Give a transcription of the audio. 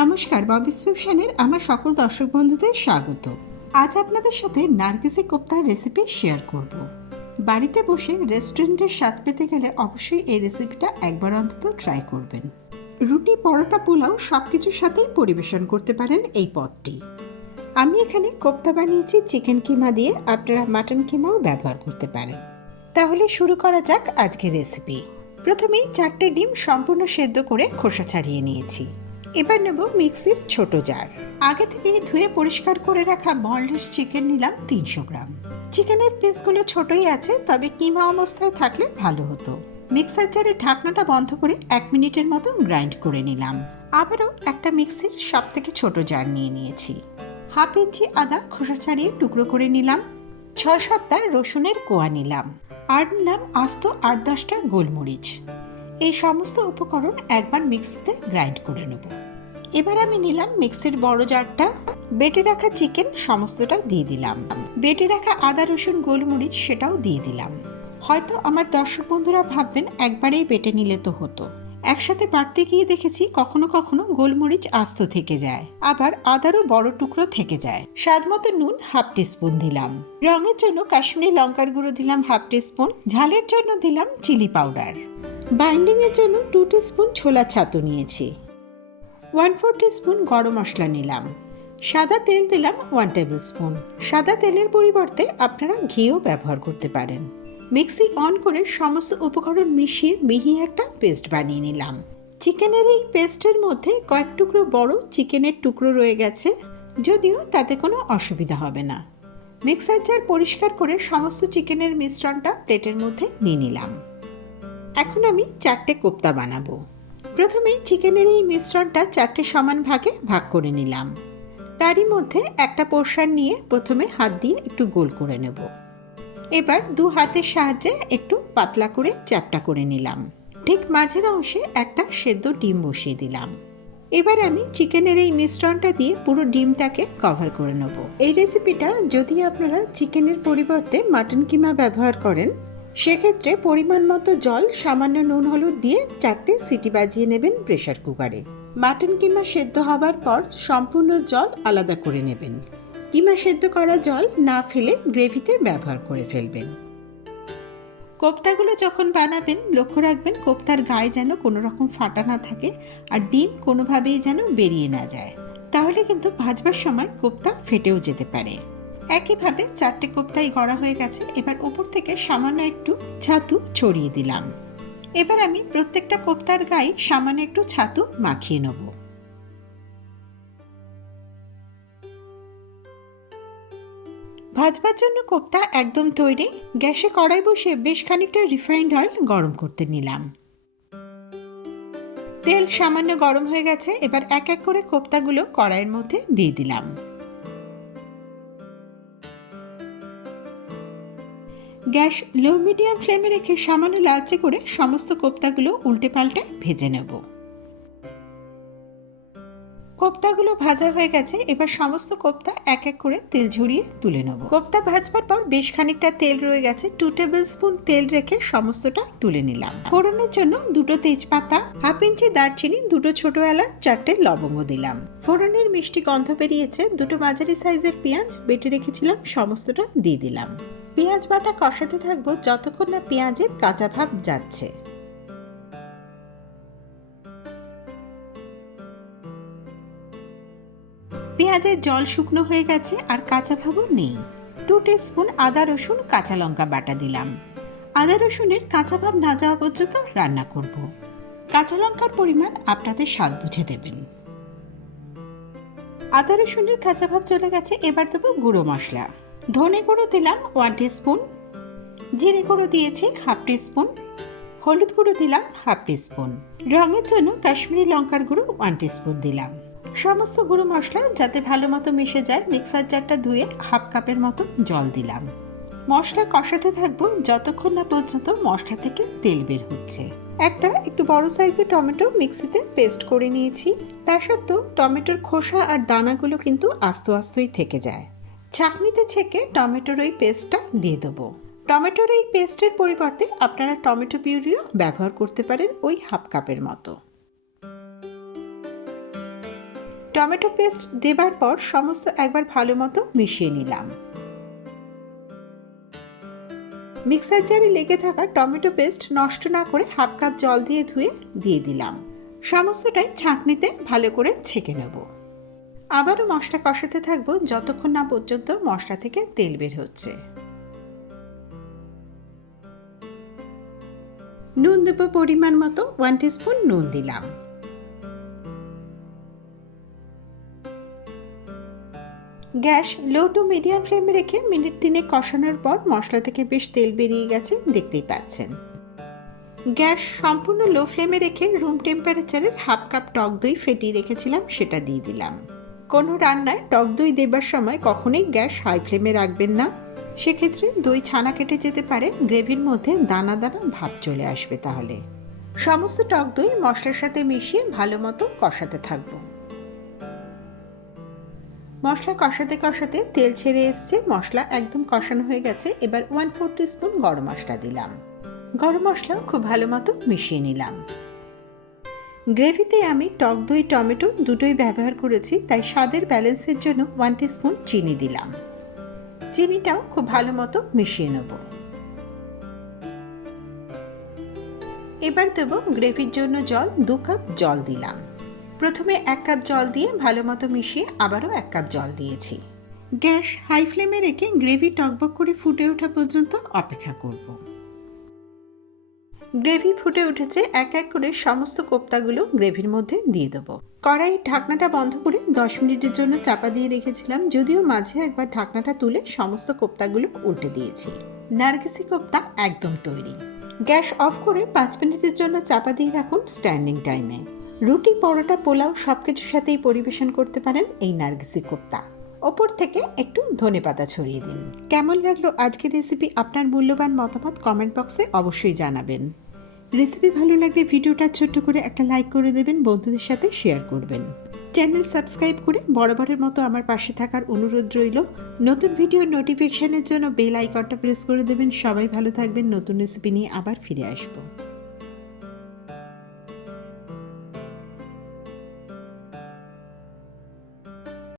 নমস্কার ববিস ফিউশনের আমার সকল দর্শক বন্ধুদের স্বাগত। আজ আপনাদের সাথে নার্গিসি কোপ্তার রেসিপি শেয়ার করব। বাড়িতে বসে রেস্টুরেন্টের স্বাদ পেতে গেলে অবশ্যই এই রেসিপিটা একবার অন্তত ট্রাই করবেন। রুটি, পরোটা, পোলাও সব কিছুর সাথেই পরিবেশন করতে পারেন এই পদটি। আমি এখানে কোপ্তা বানিয়েছি চিকেন কিমা দিয়ে, আপনারা মাটন কিমাও ব্যবহার করতে পারেন। তাহলে শুরু করা যাক আজকের রেসিপি প্রথমেই চারটে ডিম সম্পূর্ণ সেদ্ধ করে খোসা ছাড়িয়ে নিয়েছি। এবার নেব মিক্সির ছোট জার। আগে থেকে ধুয়ে পরিষ্কার করে রাখা বনলেস চিকেন নিলাম তিনশো গ্রাম। চিকেনের পিসগুলো ছোটই আছে, তবে কিমা অবস্থায় থাকলে ভালো হতো। মিক্সার জারের ঢাকনাটা বন্ধ করে এক মিনিটের মতো গ্রাইন্ড করে নিলাম। আবারও একটা মিক্সির সব থেকে ছোট জার নিয়ে নিয়েছি। হাফ ইঞ্চি আদা খোসা ছাড়িয়ে টুকরো করে নিলাম। ছ সাতটা রসুনের কোয়া নিলাম। আর নিলাম আস্ত আট দশটা গোলমরিচ। এই সমস্ত উপকরণ একবার মিক্সিতে গ্রাইন্ড করে নেব। এবার আমি নিলাম মিক্সির বড় জারটা। বেটে রাখা চিকেন সমস্তটা দিয়ে দিলাম। বেটে রাখা আদা, রসুন, গোলমরিচ সেটাও দিয়ে দিলাম। হয়তো আমার দর্শক বন্ধুরা ভাববেন, একবারেই বেটে নিলে তো হতো। একসাথে বাড়তে গিয়ে দেখেছি কখনো কখনো গোলমরিচ আস্ত থেকে যায়, আবার আদারও বড় টুকরো থেকে যায়। স্বাদ মতো নুন হাফ টিস্পুন দিলাম। রঙের জন্য কাশ্মীরি লঙ্কার গুঁড়ো দিলাম হাফ টিস্পুন, ঝালের জন্য দিলাম চিলি পাউডার। বাইন্ডিংয়ের জন্য টু টিস্পুন ছোলা ছাতু নিয়েছি। ওয়ান ফোর টিস্পুন গরম মশলা নিলাম। সাদা তেল দিলাম ওয়ান টেবিল স্পুন সাদা তেলের পরিবর্তে আপনারা ঘিও ব্যবহার করতে পারেন। মিক্সি অন করে সমস্ত উপকরণ মিশিয়ে মিহি একটা পেস্ট বানিয়ে নিলাম। চিকেনের এই পেস্টের মধ্যে কয়েক টুকরো বড় চিকেনের টুকরো রয়ে গেছে, যদিও তাতে কোনো অসুবিধা হবে না। মিক্সার জার পরিষ্কার করে সমস্ত চিকেনের মিশ্রণটা প্লেটের মধ্যে নিয়ে নিলাম। এখন আমি চারটে কোপ্তা বানাবো। প্রথমেই চিকেনের এই মিশ্রণটা চারটে সমান ভাগে ভাগ করে নিলাম। তারই মধ্যে একটা পোর্শন নিয়ে প্রথমে হাত দিয়ে একটু গোল করে নেব। এবার দু হাতের সাহায্যে একটু পাতলা করে চ্যাপটা করে নিলাম। ঠিক মাঝের অংশে একটা সেদ্ধ ডিম বসিয়ে দিলাম। এবার আমি চিকেনের এই মিশ্রণটা দিয়ে পুরো ডিমটাকে কভার করে নেব। এই রেসিপিটা যদি আপনারা চিকেনের পরিবর্তে মাটন কিমা ব্যবহার করেন সেক্ষেত্রে পরিমাণ মতো জল, সামান্য নুন হলুদ দিয়ে চারটে সিটি বাজিয়ে নেবেন প্রেশার কুকারে। মাটন কিমা সেদ্ধ হবার পর সম্পূর্ণ জল আলাদা করে নেবেন। কিমা সেদ্ধ করা জল না ফেলে গ্রেভিতে ব্যবহার করে ফেলবেন। কোপ্তাগুলো যখন বানাবেন, লক্ষ্য রাখবেন কোপ্তার গায়ে যেন কোনো রকম ফাটা না থাকে আর ডিম কোনোভাবেই যেন বেরিয়ে না যায়। তাহলে কিন্তু ভাজবার সময় কোপ্তা ফেটেও যেতে পারে। একইভাবে চারটে কোপ্তাই গড়া হয়ে গেছে। এবার উপর থেকে সামান্য একটু ছাতু ছড়িয়ে দিলাম। এবার আমি প্রত্যেকটা কোপ্তার গায়ে সামান্য একটু ছাতু মাখিয়ে নেব। ভাজবার জন্য কোপ্তা একদম তৈরি। গ্যাসে কড়াই বসে বেশ খানিকটা রিফাইন্ড অয়েল গরম করতে নিলাম। তেল সামান্য গরম হয়ে গেছে। এবার এক এক করে কোপ্তাগুলো কড়াইয়ের মধ্যে দিয়ে দিলাম। গ্যাস লো মিডিয়াম ফ্লেমে রেখে সামান্য লালচে করে সমস্ত কোপ্তাগুলো উল্টে পাল্টে ভেজে নেব। কোপ্তাগুলো ভাজা হয়ে গেছে, এবার সমস্ত কোপ্তা এক এক করে তেল ঝরিয়ে তুলে নেব। কোপ্তা ভাজবার পর বেশ খানিকটা তেল রয়ে গেছে, টু টেবিল স্পুন তেল রেখে সমস্তটা তুলে নিলাম। ফোড়নের জন্য দুটো তেজপাতা, হাফ ইঞ্চি দারচিনি, দুটো ছোট এলাচ, চারটে লবঙ্গ দিলাম। ফোড়নের মিষ্টি গন্ধ বেরিয়েছে, দুটো মাঝারি সাইজের পেঁয়াজ বেটে রেখেছিলাম, সমস্তটা দিয়ে দিলাম। পেঁয়াজ বাটা কষাতে থাকব যতক্ষণ না পেঁয়াজের কাঁচা ভাব যাচ্ছে। পেঁয়াজের জল শুকনো হয়ে গেছে আর কাঁচা ভাবও নেই। টু স্পুন আদা রসুন কাঁচা লঙ্কা বাটা দিলাম। আদা রসুনের কাঁচা ভাব না যাওয়া পর্যন্ত রান্না করব। কাঁচা লঙ্কার পরিমাণ আপনাদের স্বাদ বুঝে দেবেন। আদা রসুনের কাঁচা ভাব চলে গেছে, এবার দেবো গুঁড়ো মশলা। ধনে গুঁড়ো দিলাম ওয়ান স্পুন জিরে গুঁড়ো দিয়েছি হাফ স্পুন হলুদ গুঁড়ো দিলাম হাফ স্পুন রঙের জন্য কাশ্মীরি লঙ্কার গুঁড়ো ওয়ান স্পুন দিলাম। সমস্ত গুঁড়ো মশলা যাতে ভালো মতো মিশে যায় মিক্সার জারটা ধুয়ে হাফ কাপের মতো জল দিলাম। মশলা কষাতে থাকব যতক্ষণ না পর্যন্ত মশলা থেকে তেল বের হচ্ছে। একটা একটু বড় সাইজের টমেটো মিক্সিতে পেস্ট করে নিয়েছি। তা সত্ত্বেও টমেটোর খোসা আর দানাগুলো কিন্তু আস্ত আস্তই থেকে যায়। ছাঁকনিতে ছেঁকে টমেটোর ওই পেস্টটা দিয়ে দেবো। টমেটোর এই পেস্টের পরিবর্তে আপনারা টমেটো পিউরিও ব্যবহার করতে পারেন ওই হাফ কাপের মতো। টমেটো পেস্ট দেবার পর সমস্ত একবার ভালো মতো মিশিয়ে নিলাম। মিক্সার জারে লেগে থাকা টমেটো পেস্ট নষ্ট না করে হাফ কাপ জল দিয়ে ধুয়ে দিয়ে দিলাম। সমস্তটাই ছাঁকনিতে ভালো করে ছেঁকে নেব। আবারও মশলা কষাতে থাকব, যতক্ষণ না পর্যন্ত মশলা থেকে তেল বের হচ্ছে। নুন দেবো পরিমাণ মতো ওয়ান টিস্পুন নুন দিলাম। গ্যাস লো টু মিডিয়াম ফ্লেমে রেখে মিনিট তিনে কষানোর পর মশলা থেকে বেশ তেল বেরিয়ে গেছে, দেখতেই পাচ্ছেন। গ্যাস সম্পূর্ণ লো ফ্লেমে রেখে রুম টেম্পারেচারের হাফ কাপ টক দই ফেটিয়ে রেখেছিলাম, সেটা দিয়ে দিলাম। কোনো রান্নায় টক দই দেবার সময় কখনোই গ্যাস হাই ফ্লেমে রাখবেন না। সেক্ষেত্রে দই ছানা কেটে যেতে পারে, গ্রেভির মধ্যে দানা দানা ভাব চলে আসবে তাহলে। সমস্ত টক দই মশলার সাথে মিশিয়ে ভালো মতো কষাতে থাকব। মশলা কষাতে কষাতে তেল ছেড়ে এসছে, মশলা একদম কষানো হয়ে গেছে। এবার ওয়ান ফোর স্পুন গরম মশলা দিলাম। গরম মশলা খুব ভালো মতো মিশিয়ে নিলাম। গ্রেভিতে আমি টক দই, টমেটো দুটোই ব্যবহার করেছি, তাই স্বাদের ব্যালেন্সের জন্য ওয়ান স্পুন চিনি দিলাম। চিনিটাও খুব ভালো মতো মিশিয়ে নেব। এবার দেবো গ্রেভির জন্য জল, দু কাপ জল দিলাম। প্রথমে এক কাপ জল দিয়ে ভালো মতো মিশিয়ে আবারও এক কাপ জল দিয়েছি। গ্যাস হাই ফ্লেমে রেখে গ্রেভি টকবক করে ফুটে ওঠা পর্যন্ত অপেক্ষা করব। গ্রেভি ফুটে উঠেছে, এক এক করে সমস্ত কোপ্তাগুলো গ্রেভির মধ্যে দিয়ে দেবো। কড়াইয়ের ঢাকনাটা বন্ধ করে দশ মিনিটের জন্য চাপা দিয়ে রেখেছিলাম, যদিও মাঝে একবার ঢাকনাটা তুলে সমস্ত কোপ্তাগুলো উল্টে দিয়েছি। নার্গিসি কোপ্তা একদম তৈরি। গ্যাস অফ করে পাঁচ মিনিটের জন্য চাপা দিয়ে রাখুন স্ট্যান্ডিং টাইমে। রুটি, পরোটা, পোলাও সব কিছুর সাথেই পরিবেশন করতে পারেন এই নার্গিসি কোপ্তা। ওপর থেকে একটু ধনে পাতা ছড়িয়ে দিন। কেমন লাগল আজকের রেসিপি আপনার মূল্যবান মতামত কমেন্ট বক্সে অবশ্যই জানাবেন। রেসিপি ভালো লাগলে ভিডিওটা ছোট্ট করে একটা লাইক করে দেবেন, বন্ধুদের সাথে শেয়ার করবেন। চ্যানেল সাবস্ক্রাইব করে বরাবরের মতো আমার পাশে থাকার অনুরোধ রইল। নতুন ভিডিও নোটিফিকেশনের জন্য বেল আইকনটা প্রেস করে দেবেন। সবাই ভালো থাকবেন। নতুন রেসিপি নিয়ে আবার ফিরে আসব।